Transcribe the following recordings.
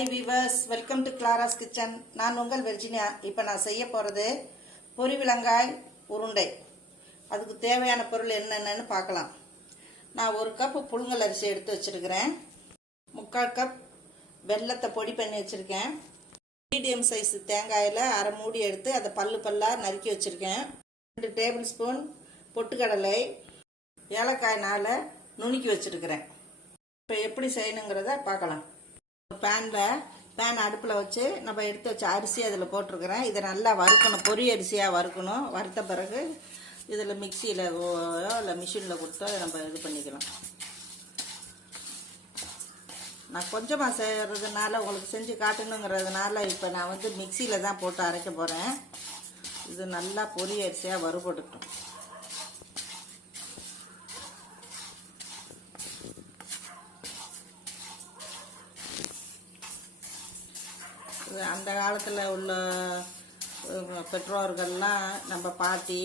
Hi viewers, welcome to Clara's Kitchen. நான் உங்கள் Virginia. இப்போ நான் செய்ய போகிறது பொரிவிலங்காய் உருண்டை. அதுக்கு தேவையான பொருள் என்னென்னு பார்க்கலாம். நான் 1 கப் புழுங்கல் அரிசி எடுத்து வச்சிருக்கிறேன். 3/4 கப் வெல்லத்தை பொடி பண்ணி வச்சிருக்கேன். மீடியம் சைஸ் தேங்காயில் அரை மூடி எடுத்து அதை பல்லாக நறுக்கி வச்சிருக்கேன். 2 டேபிள் ஸ்பூன் பொட்டுக்கடலை, ஏலக்காய் 4 நுணுக்கி வச்சிருக்கிறேன். இப்போ எப்படி செய்யணுங்கிறத பார்க்கலாம். பேன் அடுப்பில் வச்சு நம்ம எடுத்து வச்ச அரிசி அதில் போட்டிருக்கிறேன். இதை நல்லா வறுக்கணும், பொரி அரிசியாக வறுக்கணும். வறுத்த பிறகு இதில் மிக்சியில் இல்லை மிஷினில் கொடுத்தோ நம்ம இது பண்ணிக்கலாம். நான் கொஞ்சமாக செய்கிறதுனால உங்களுக்கு செஞ்சு காட்டணுங்கிறதுனால இப்போ நான் வந்து மிக்சியில் தான் போட்டு அரைக்க போகிறேன். இது நல்லா பொரி அரிசியாக வறுபட்டுட்டோம். அந்த காலத்தில் உள்ள பெற்றோர்கள்லாம் நம்ம பாட்டி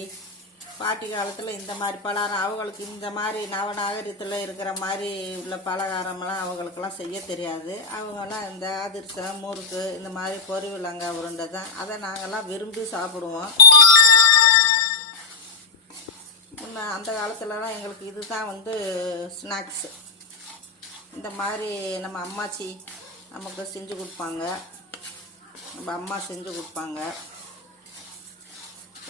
காலத்தில் இந்த மாதிரி பலகாரம் அவங்களுக்கு இந்த மாதிரி நவநாகரிகத்தில் இருக்கிற மாதிரி உள்ள பலகாரம்லாம் அவங்களுக்கெல்லாம் செய்ய தெரியாது. அவங்கெல்லாம் இந்த அதிரசம், முறுக்கு, இந்த மாதிரி பொரிவிலங்காய் உருண்டை தான் அதை நாங்கள்லாம் விரும்பி சாப்பிடுவோம். அந்த காலத்துலலாம் எங்களுக்கு இது தான் வந்து ஸ்நாக்ஸு. இந்த மாதிரி நம்ம அம்மாச்சி நமக்கு செஞ்சு கொடுப்பாங்க, நம்ம அம்மா செஞ்சு கொடுப்பாங்க.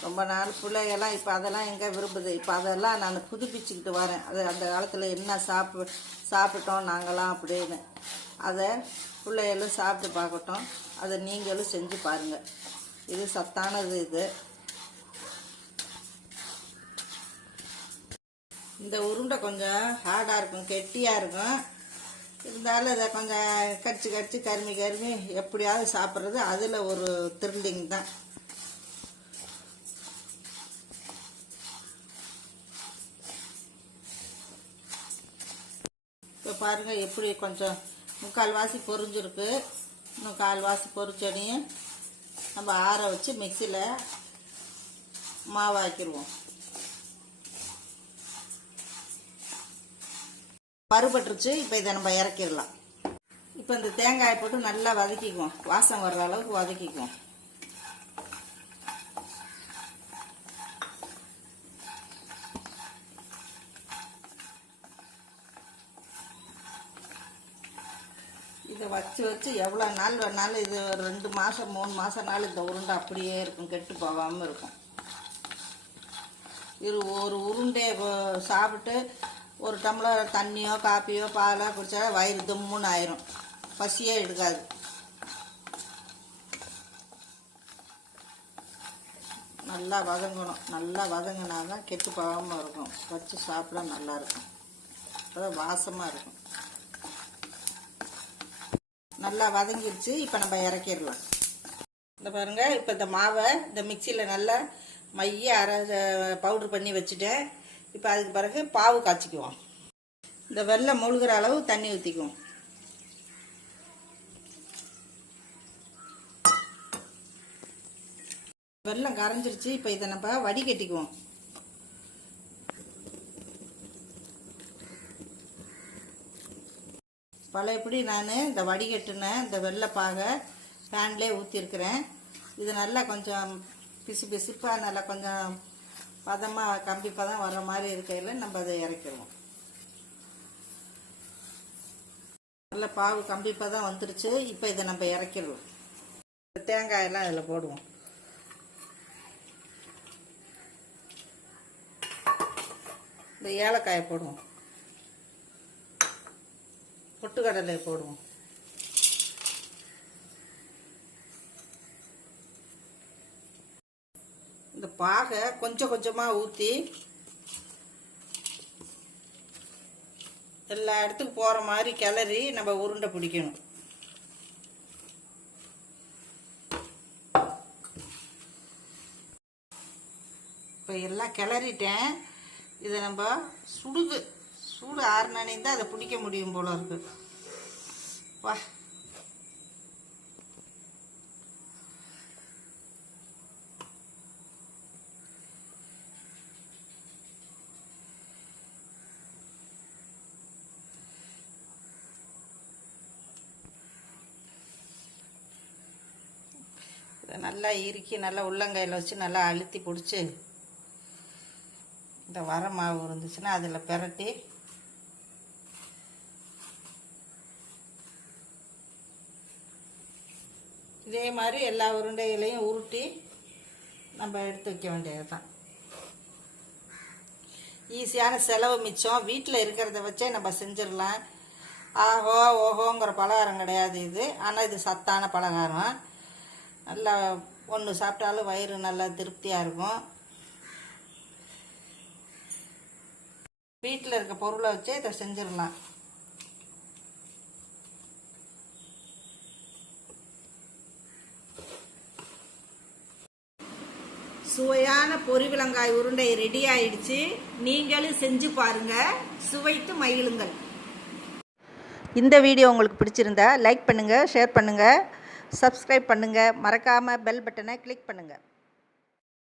ரொம்ப நாள் பிள்ளைகள்லாம் இப்போ அதெல்லாம் எங்கே விரும்புது. இப்போ அதெல்லாம் நான் புதுப்பிச்சுக்கிட்டு வரேன். அது அந்த காலத்தில் என்ன சாப்பிட்டோம் நாங்களாம் அப்படின்னு அதை பிள்ளைகளும் சாப்பிட்டு பார்க்கட்டும். அதை நீங்களும் செஞ்சு பாருங்கள். இது சத்தானது. இந்த உருண்டை கொஞ்சம் ஹார்டாக இருக்கும், கெட்டியாக இருக்கும். இருந்தாலும் இதை கொஞ்சம் கடிச்சு கருமி எப்படியாவது சாப்பிட்றது அதில் ஒரு த்ரில்லிங் தான். இப்போ பாருங்கள் எப்படி கொஞ்சம் 3/4 பொரிஞ்சிருக்கு. இன்னும் 1/4 பொரிச்சோடையும் நம்ம ஆற வச்சு மிக்சியில் மாவாக்கிடுவோம். வறுபட்டுருச்சு. இப்போ இதை நம்ம இறக்கிடலாம். இப்போ இந்த தேங்காயை போட்டு நல்லா வதக்கிக்குவோம். வாசம் வர்ற அளவுக்கு வதக்கிக்குவோம். இதை வச்சு எவ்வளோ நாள் வேணாலும் இது 2 மாதம் 3 மாதம்னாலும் இந்த உருண்டை அப்படியே இருக்கும், கெட்டு போகாமல் இருக்கும். இது ஒரு உருண்டையை சாப்பிட்டு 1 டம்ளர் தண்ணியோ காப்பியோ பாலோ குடித்தா வயிறு தும்முன்னு ஆயிரும், பசியே எடுக்காது. நல்லா வதங்கணும். நல்லா வதங்கினா தான் கெட்டு போகாமல் இருக்கும், வச்சு சாப்பிட நல்லாயிருக்கும், அதான் வாசமாக இருக்கும். நல்லா வதங்கிடுச்சு. இப்போ நம்ம இறக்கிடலாம். இந்த பாருங்கள், இப்போ இந்த மாவை இந்த மிக்சியில் நல்லா மைய பவுட்ரு பண்ணி வச்சுட்டேன். இப்போ அதுக்கு பிறகு பாவு காய்ச்சிக்குவோம். இந்த வெல்லம் மூழ்கிற அளவு தண்ணி ஊற்றிக்குவோம். வெல்லம் கரைஞ்சிருச்சு. இப்போ இதை நம்ம வடிகட்டிக்குவோம். பழையபடி நான் இந்த வடிகட்டின இந்த வெள்ளைப்பாகை பேன்லேயே ஊற்றிருக்கிறேன். இது நல்லா கொஞ்சம் பிசுப்பாக நல்லா கொஞ்சம் பதமாக கம்பி பதம் வர்ற மாதிரி இருக்கையில் நம்ம அதை இறக்கிடுவோம். நல்ல பாவு கம்பி பதம் வந்துருச்சு. இப்போ இதை நம்ம இறக்கிடுவோம். தேங்காயெல்லாம் அதில் போடுவோம். இந்த ஏலக்காயை போடுவோம், பொட்டுக்கடலை போடுவோம். இந்த பாகை கொஞ்சம் கொஞ்சமாக ஊற்றி எல்லா இடத்துக்கு போகிற மாதிரி கிளறி நம்ம உருண்டை பிடிக்கணும். இப்போ எல்லாம் கிளறிட்டேன். இதை நம்ம சூடு ஆறுனானே தான் அதை பிடிக்க முடியும் போல இருக்கு. வா, நல்லா இறுக்கி நல்லா உள்ளங்கையில் வச்சு நல்லா அழுத்தி பிடிச்சி இந்த வர மாவு இருந்துச்சுன்னா அதில் பிரட்டி இதே மாதிரி எல்லா உருண்டைகளையும் உருட்டி நம்ம எடுத்து வைக்க வேண்டியது தான். ஈஸியான செலவு மிச்சம். வீட்டில் இருக்கிறத வச்சே நம்ம செஞ்சிடலாம். ஆஹோ ஓஹோங்கிற பலகாரம் கிடையாது இது. ஆனால் இது சத்தான பலகாரம். நல்லா ஒன்று சாப்பிட்டாலும் வயிறு நல்லா திருப்தியாக இருக்கும். வீட்டில் இருக்க பொருளை வச்சே இதை செஞ்சிடலாம். சுவையான பொரிவிலங்காய் உருண்டை ரெடி ஆயிடுச்சு. நீங்களும் செஞ்சு பாருங்க, சுவைத்து மகிழுங்கள். இந்த வீடியோ உங்களுக்கு பிடிச்சிருந்தா லைக் பண்ணுங்கள், ஷேர் பண்ணுங்கள், சப்ஸ்கிரைப் பண்ணுங்கள், மறக்காமல் பெல் பட்டனை கிளிக் பண்ணுங்கள்.